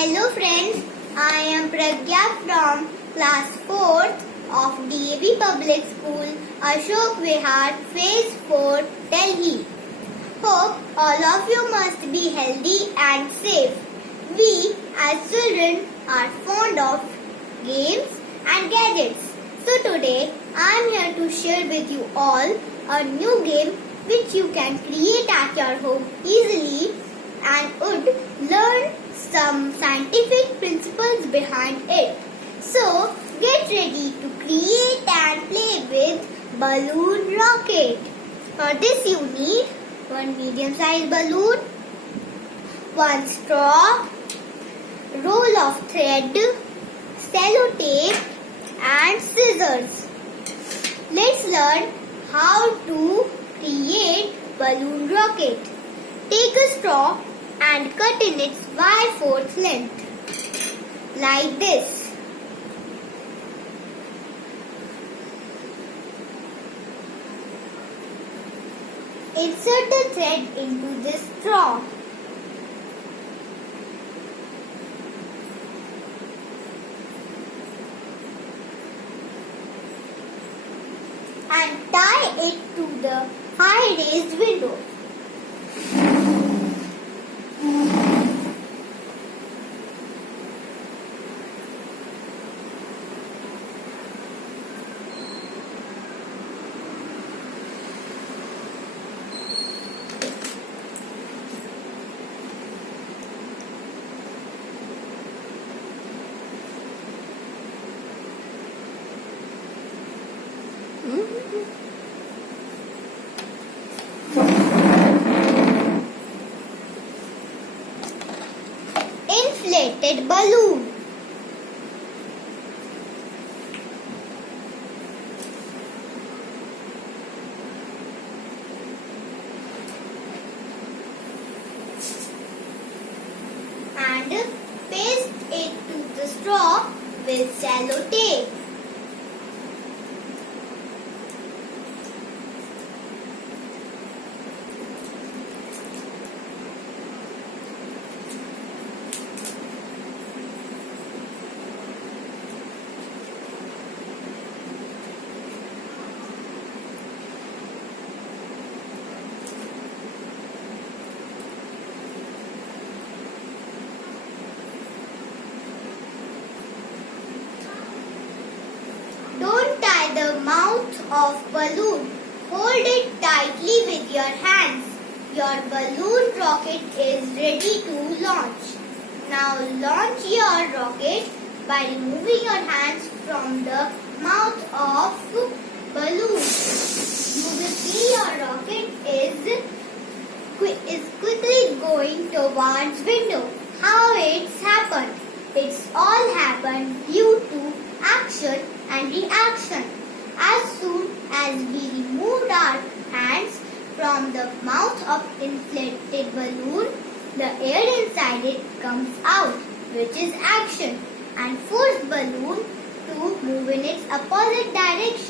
Hello friends, I am Pragya from class 4th of DAV Public School, Ashok Vihar, Phase 4, Delhi. Hope all of you must be healthy and safe. We as children are fond of games and gadgets. So today I am here to share with you all a new game which you can create at your home easily and would learn some scientific principles behind it. So get ready to create and play with balloon rocket. For this you need one medium-sized balloon, one straw, roll of thread, sellotape and scissors. Let's learn how to create balloon rocket. Take a straw and cut in its y-4th length, like this. Insert the thread into this straw. And tie it to the high raised window. Inflated balloon. And paste it to the straw with sellotape. Don't tie the mouth of balloon. Hold it tightly with your hands. Your balloon rocket is ready to launch. Now launch your rocket by removing your hands from the mouth of balloon. You will see your rocket is quickly going towards window. How it's happened? It's all happened due to action and reaction. As soon as we removed our hands from the mouth of inflated balloon, the air inside it comes out, which is action, and force balloon to move in its opposite direction.